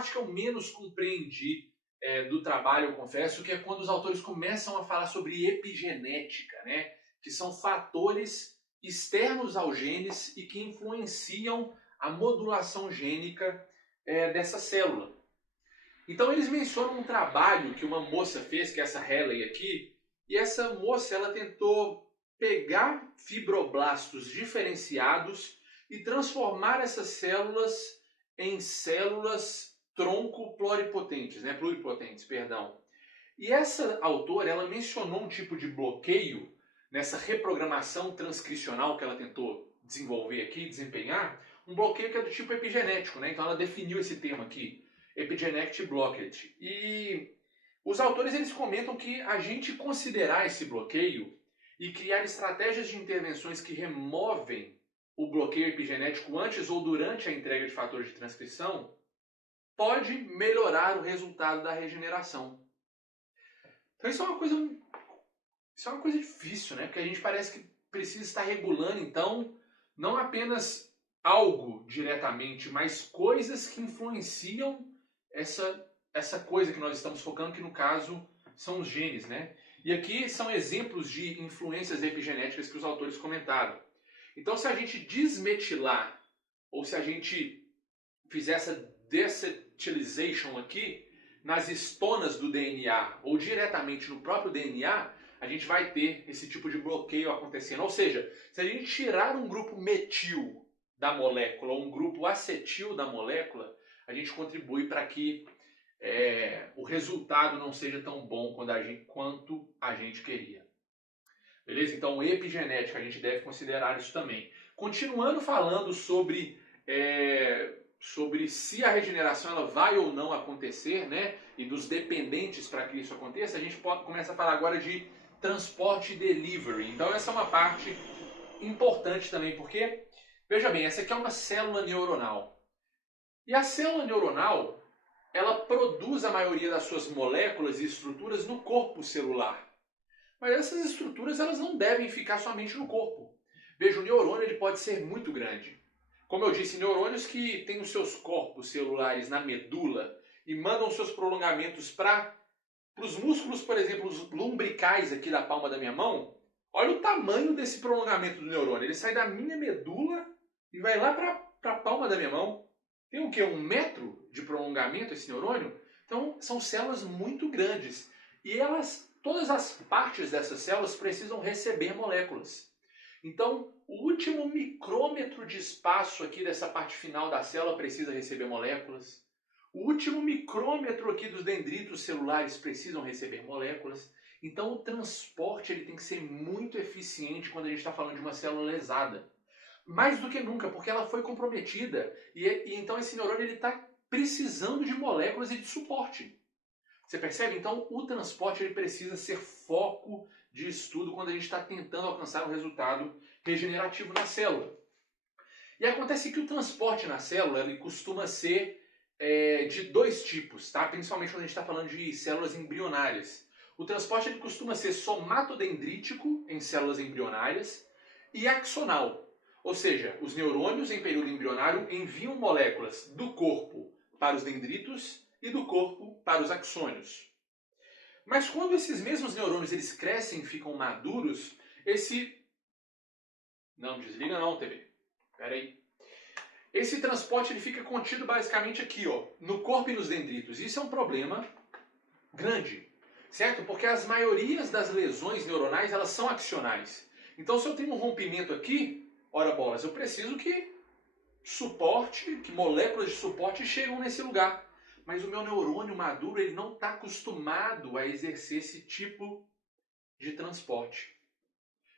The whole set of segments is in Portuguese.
parte que eu menos compreendi do trabalho, eu confesso, que é quando os autores começam a falar sobre epigenética, né? Que são fatores externos aos genes e que influenciam a modulação gênica dessa célula. Então eles mencionam um trabalho que uma moça fez, que é essa Haley aqui, e essa moça ela tentou pegar fibroblastos diferenciados e transformar essas células em células tronco pluripotentes, pluripotentes, perdão. E essa autora, ela mencionou um tipo de bloqueio nessa reprogramação transcricional que ela tentou desenvolver aqui, desempenhar, um bloqueio que é do tipo epigenético, né? Então ela definiu esse termo aqui, epigenetic blockage. E os autores eles comentam que a gente considerar esse bloqueio e criar estratégias de intervenções que removem o bloqueio epigenético antes ou durante a entrega de fatores de transcrição pode melhorar o resultado da regeneração. Então isso é uma coisa difícil, né? Porque a gente parece que precisa estar regulando, então, não apenas algo diretamente, mas coisas que influenciam essa coisa que nós estamos focando, que no caso são os genes, né? E aqui são exemplos de influências epigenéticas que os autores comentaram. Então, se a gente desmetilar, ou se a gente fizer essa desacetylation aqui, nas estonas do DNA, ou diretamente no próprio DNA, a gente vai ter esse tipo de bloqueio acontecendo. Ou seja, se a gente tirar um grupo metil da molécula, ou um grupo acetil da molécula, a gente contribui para que o resultado não seja tão bom quanto a gente queria. Beleza? Então, epigenética, a gente deve considerar isso também. Continuando falando sobre se a regeneração ela vai ou não acontecer, né? E dos dependentes para que isso aconteça, a gente começa a falar agora de transporte e delivery. Então, essa é uma parte importante também, porque, veja bem, essa aqui é uma célula neuronal. E a célula neuronal, ela produz a maioria das suas moléculas e estruturas no corpo celular. Mas essas estruturas elas não devem ficar somente no corpo. Veja, o neurônio ele pode ser muito grande. Como eu disse, neurônios que têm os seus corpos celulares na medula e mandam seus prolongamentos para os músculos, por exemplo, os lumbricais aqui da palma da minha mão. Olha o tamanho desse prolongamento do neurônio. Ele sai da minha medula e vai lá para a palma da minha mão. Tem o quê? 1 metro de prolongamento esse neurônio? Então, são células muito grandes. E todas as partes dessas células precisam receber moléculas. Então, o último micrômetro de espaço aqui dessa parte final da célula precisa receber moléculas. O último micrômetro aqui dos dendritos celulares precisam receber moléculas. Então, o transporte ele tem que ser muito eficiente quando a gente está falando de uma célula lesada. Mais do que nunca, porque ela foi comprometida. E então esse neurônio está precisando de moléculas e de suporte. Você percebe? Então, o transporte ele precisa ser foco de estudo quando a gente está tentando alcançar um resultado regenerativo na célula. E acontece que o transporte na célula ele costuma ser de 2 tipos, tá? Principalmente quando a gente está falando de células embrionárias. O transporte ele costuma ser somatodendrítico em células embrionárias e axonal. Ou seja, os neurônios em período embrionário enviam moléculas do corpo para os dendritos e do corpo para os axônios. Mas quando esses mesmos neurônios eles crescem e ficam maduros, Não desliga não, TV. Espera aí. Esse transporte ele fica contido basicamente aqui, ó, no corpo e nos dendritos. Isso é um problema grande, certo? Porque as maiorias das lesões neuronais elas são axionais. Então, se eu tenho um rompimento aqui, ora bolas, eu preciso que moléculas de suporte chegam nesse lugar. Mas o meu neurônio maduro ele não está acostumado a exercer esse tipo de transporte.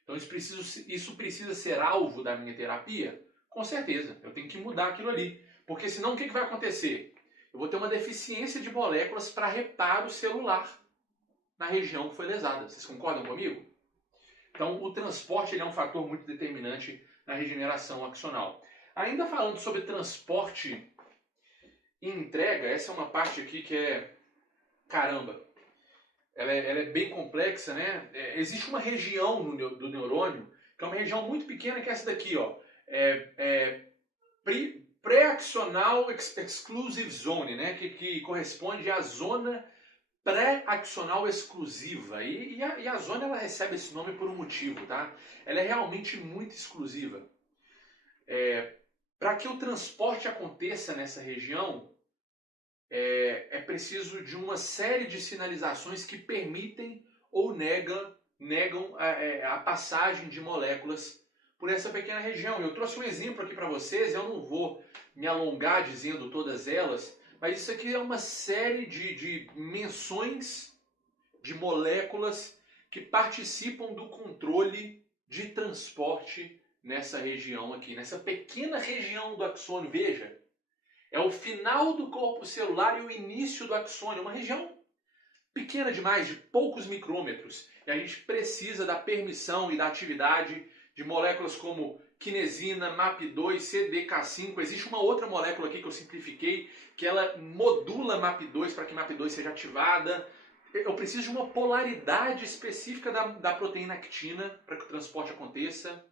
Então isso precisa ser alvo da minha terapia? Com certeza, eu tenho que mudar aquilo ali. Porque senão o que vai acontecer? Eu vou ter uma deficiência de moléculas para reparo celular na região que foi lesada. Vocês concordam comigo? Então o transporte ele é um fator muito determinante na regeneração axonal. Ainda falando sobre transporte e entrega, essa é uma parte aqui que caramba, ela é bem complexa, né? Existe uma região do neurônio, que é uma região muito pequena, que é essa daqui, ó. pré-axonal exclusive zone, né? Que corresponde à zona pré-axonal exclusiva. E a zona ela recebe esse nome por um motivo, tá? Ela é realmente muito exclusiva. Para que o transporte aconteça nessa região, é preciso de uma série de sinalizações que permitem ou negam a passagem de moléculas por essa pequena região. Eu trouxe um exemplo aqui para vocês, eu não vou me alongar dizendo todas elas, mas isso aqui é uma série de menções de moléculas que participam do controle de transporte nessa região aqui, nessa pequena região do axônio. Veja, é o final do corpo celular e o início do axônio, uma região pequena demais, de poucos micrômetros. E a gente precisa da permissão e da atividade de moléculas como quinesina, MAP2, CDK5. Existe uma outra molécula aqui que eu simplifiquei, que ela modula MAP2 para que MAP2 seja ativada. Eu preciso de uma polaridade específica da proteína actina para que o transporte aconteça.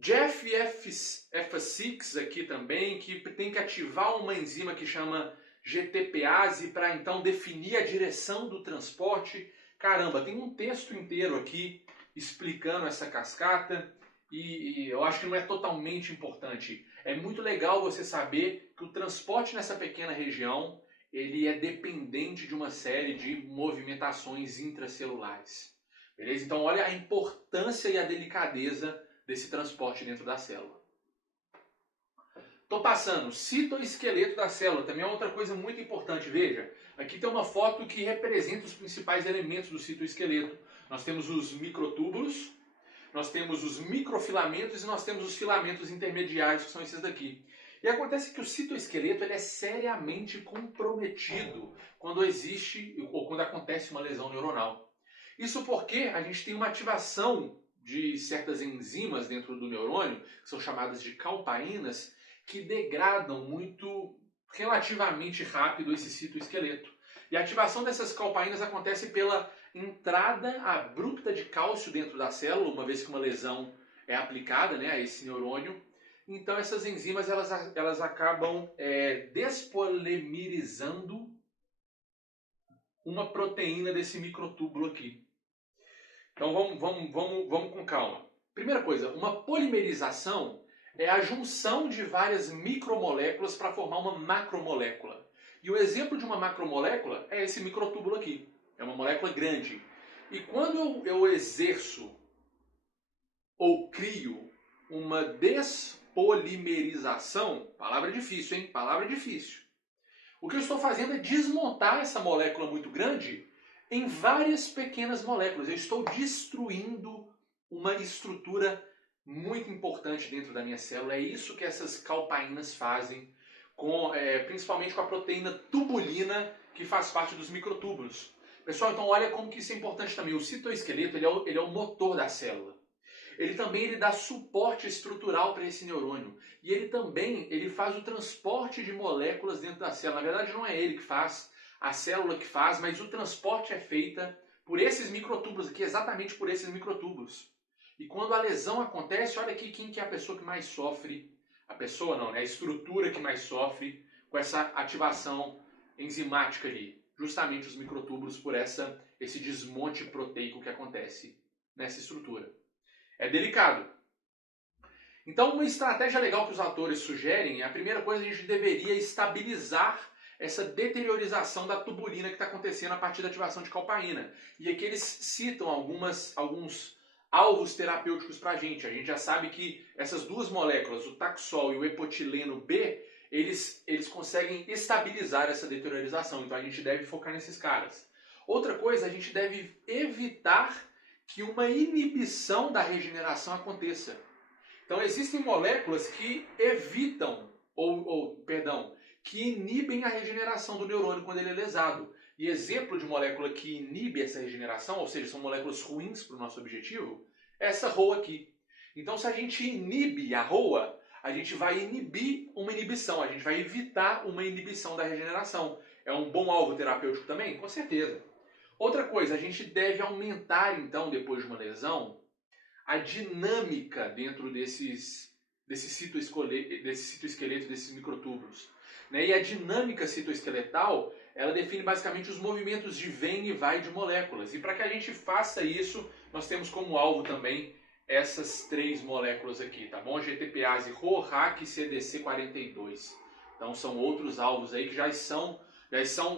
GFF6 aqui também, que tem que ativar uma enzima que chama GTPase para então definir a direção do transporte. Caramba, tem um texto inteiro aqui explicando essa cascata e eu acho que não é totalmente importante. É muito legal você saber que o transporte nessa pequena região ele é dependente de uma série de movimentações intracelulares. Beleza? Então olha a importância e a delicadeza desse transporte dentro da célula. Estou passando, citoesqueleto da célula, também é outra coisa muito importante. Veja, aqui tem uma foto que representa os principais elementos do citoesqueleto. Nós temos os microtúbulos, nós temos os microfilamentos e nós temos os filamentos intermediários, que são esses daqui. E acontece que o citoesqueleto ele é seriamente comprometido quando existe ou quando acontece uma lesão neuronal. Isso porque a gente tem uma ativação de certas enzimas dentro do neurônio, que são chamadas de calpaínas, que degradam muito relativamente rápido esse citoesqueleto. E a ativação dessas calpaínas acontece pela entrada abrupta de cálcio dentro da célula, uma vez que uma lesão é aplicada, né, a esse neurônio. Então essas enzimas elas acabam despolimerizando uma proteína desse microtúbulo aqui. Então vamos com calma. Primeira coisa, uma polimerização é a junção de várias micromoléculas para formar uma macromolécula. E o exemplo de uma macromolécula é esse microtúbulo aqui. É uma molécula grande. E quando eu exerço ou crio uma despolimerização, palavra difícil, hein? Palavra difícil. O que eu estou fazendo é desmontar essa molécula muito grande em várias pequenas moléculas. Eu estou destruindo uma estrutura muito importante dentro da minha célula. É isso que essas calpaínas fazem, principalmente com a proteína tubulina, que faz parte dos microtúbulos. Pessoal, então olha como que isso é importante também. O citoesqueleto ele é o motor da célula. Ele também dá suporte estrutural para esse neurônio. E ele também faz o transporte de moléculas dentro da célula. Na verdade, não é ele que faz, a célula que faz, mas o transporte é feito por esses microtúbulos aqui, exatamente por esses microtúbulos. E quando a lesão acontece, olha aqui quem que é a pessoa que mais sofre. A pessoa não, né? A estrutura que mais sofre com essa ativação enzimática ali. Justamente os microtúbulos por esse desmonte proteico que acontece nessa estrutura. É delicado. Então, uma estratégia legal que os autores sugerem é a primeira coisa, a gente deveria estabilizar essa deteriorização da tubulina que está acontecendo a partir da ativação de calpaína. E aqui eles citam alguns alvos terapêuticos para a gente. A gente já sabe que essas duas moléculas, o Taxol e o epotileno B, eles conseguem estabilizar essa deteriorização. Então a gente deve focar nesses caras. Outra coisa, a gente deve evitar que uma inibição da regeneração aconteça. Então existem moléculas que evitam, que inibem a regeneração do neurônio quando ele é lesado. E exemplo de molécula que inibe essa regeneração, ou seja, são moléculas ruins para o nosso objetivo, é essa ROA aqui. Então se a gente inibe a ROA, a gente vai inibir uma inibição, a gente vai evitar uma inibição da regeneração. É um bom alvo terapêutico também? Com certeza. Outra coisa, a gente deve aumentar então, depois de uma lesão, a dinâmica dentro desses desse citoesqueleto, desses microtúbulos. Né? E a dinâmica citoesqueletal, ela define basicamente os movimentos de vem e vai de moléculas. E para que a gente faça isso, nós temos como alvo também essas 3 moléculas aqui, tá bom? GTPase RORAC e CDC42. Então são outros alvos aí que já são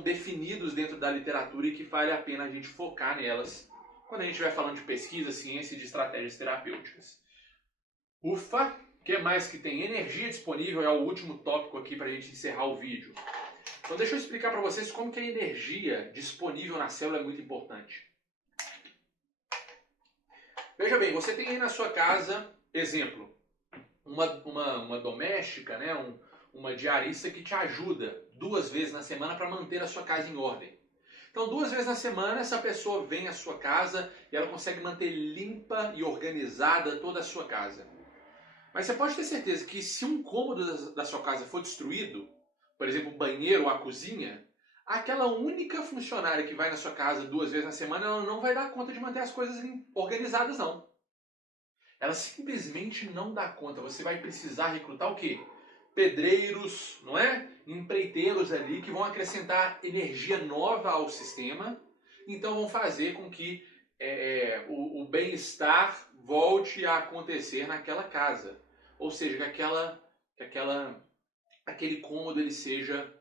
definidos dentro da literatura e que vale a pena a gente focar nelas quando a gente estiver falando de pesquisa, ciência e de estratégias terapêuticas. Ufa! O que mais que tem? Energia disponível é o último tópico aqui para a gente encerrar o vídeo. Então deixa eu explicar para vocês como que a energia disponível na célula é muito importante. Veja bem, você tem aí na sua casa, exemplo, uma doméstica, né, uma diarista que te ajuda 2 vezes na semana para manter a sua casa em ordem. Então 2 vezes na semana essa pessoa vem à sua casa e ela consegue manter limpa e organizada toda a sua casa. Mas você pode ter certeza que se um cômodo da sua casa for destruído, por exemplo, o banheiro ou a cozinha, aquela única funcionária que vai na sua casa 2 vezes na semana, ela não vai dar conta de manter as coisas organizadas, não. Ela simplesmente não dá conta. Você vai precisar recrutar o quê? Pedreiros, não é? Empreiteiros ali que vão acrescentar energia nova ao sistema, então vão fazer com que o bem-estar volte a acontecer naquela casa. Ou seja, que aquele cômodo ele seja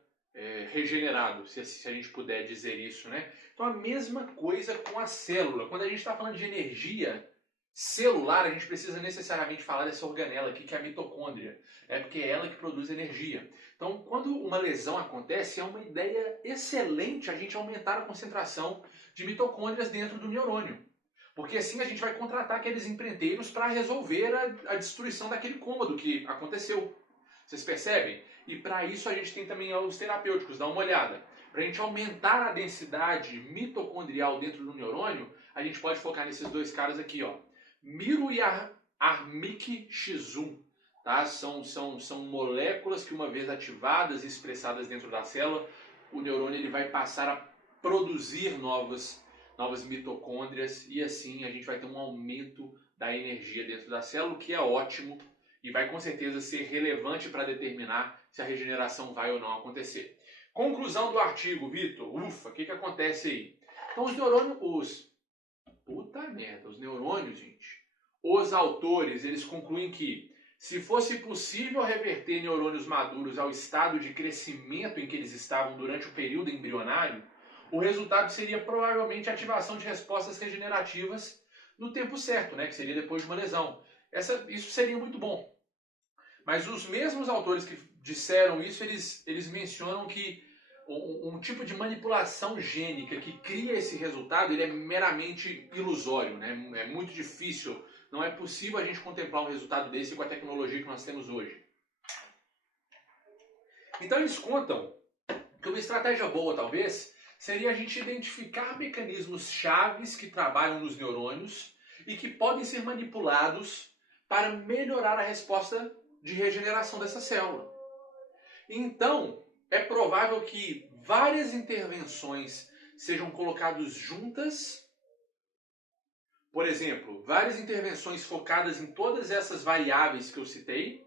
regenerado, se a gente puder dizer isso, né? Então a mesma coisa com a célula. Quando a gente está falando de energia celular, a gente precisa necessariamente falar dessa organela aqui, que é a mitocôndria, porque é ela que produz energia. Então, quando uma lesão acontece, é uma ideia excelente a gente aumentar a concentração de mitocôndrias dentro do neurônio. Porque assim a gente vai contratar aqueles empreiteiros para resolver a destruição daquele cômodo que aconteceu. Vocês percebem? E para isso a gente tem também os terapêuticos, dá uma olhada. Para a gente aumentar a densidade mitocondrial dentro do neurônio, a gente pode focar nesses 2 caras aqui, ó. Miro e Armic X1. Tá? São moléculas que, uma vez ativadas e expressadas dentro da célula, o neurônio ele vai passar a produzir novas mitocôndrias e assim a gente vai ter um aumento da energia dentro da célula, o que é ótimo e vai com certeza ser relevante para determinar se a regeneração vai ou não acontecer. Conclusão do artigo, Vitor. Ufa, o que acontece aí? Então os neurônios, os neurônios, gente. Os autores, eles concluem que se fosse possível reverter neurônios maduros ao estado de crescimento em que eles estavam durante o período embrionário, o resultado seria provavelmente a ativação de respostas regenerativas no tempo certo, né, que seria depois de uma lesão. Isso seria muito bom. Mas os mesmos autores que disseram isso, eles mencionam que um tipo de manipulação gênica que cria esse resultado, ele é meramente ilusório, né? É muito difícil, não é possível a gente contemplar um resultado desse com a tecnologia que nós temos hoje. Então eles contam que uma estratégia boa, talvez, seria a gente identificar mecanismos chaves que trabalham nos neurônios e que podem ser manipulados para melhorar a resposta de regeneração dessa célula. Então, é provável que várias intervenções sejam colocadas juntas. Por exemplo, várias intervenções focadas em todas essas variáveis que eu citei,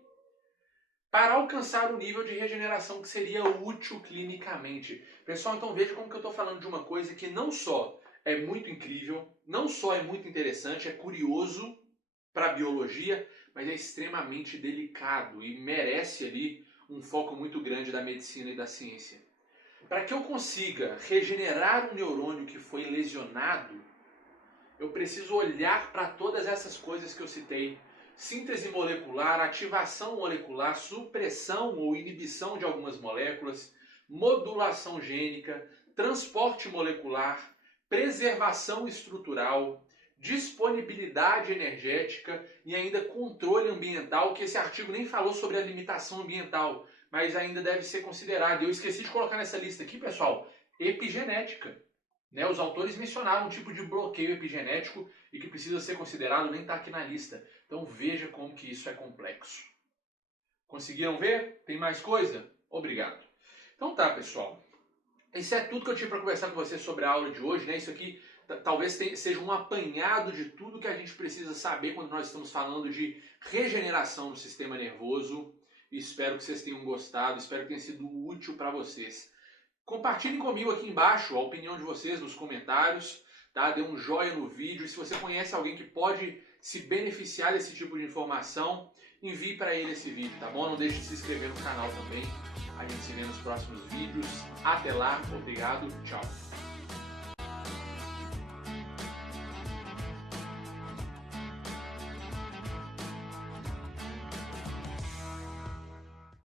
para alcançar o nível de regeneração que seria útil clinicamente. Pessoal, então veja como que eu estou falando de uma coisa que não só é muito incrível, não só é muito interessante, é curioso para a biologia, mas é extremamente delicado e merece ali um foco muito grande da medicina e da ciência. Para que eu consiga regenerar um neurônio que foi lesionado, eu preciso olhar para todas essas coisas que eu citei. Síntese molecular, ativação molecular, supressão ou inibição de algumas moléculas, modulação gênica, transporte molecular, preservação estrutural, disponibilidade energética e ainda controle ambiental, que esse artigo nem falou sobre a limitação ambiental, mas ainda deve ser considerado. Eu esqueci de colocar nessa lista aqui, pessoal, epigenética. Né? Os autores mencionaram um tipo de bloqueio epigenético e que precisa ser considerado, nem está aqui na lista. Então veja como que isso é complexo. Conseguiram ver? Tem mais coisa? Obrigado. Então tá, pessoal. Isso é tudo que eu tinha para conversar com você sobre a aula de hoje, né? Isso aqui talvez seja um apanhado de tudo que a gente precisa saber quando nós estamos falando de regeneração do sistema nervoso. Espero que vocês tenham gostado, espero que tenha sido útil para vocês. Compartilhem comigo aqui embaixo a opinião de vocês nos comentários, tá? Dê um joinha no vídeo e se você conhece alguém que pode se beneficiar desse tipo de informação, envie para ele esse vídeo, tá bom? Não deixe de se inscrever no canal também. A gente se vê nos próximos vídeos. Até lá, obrigado, tchau.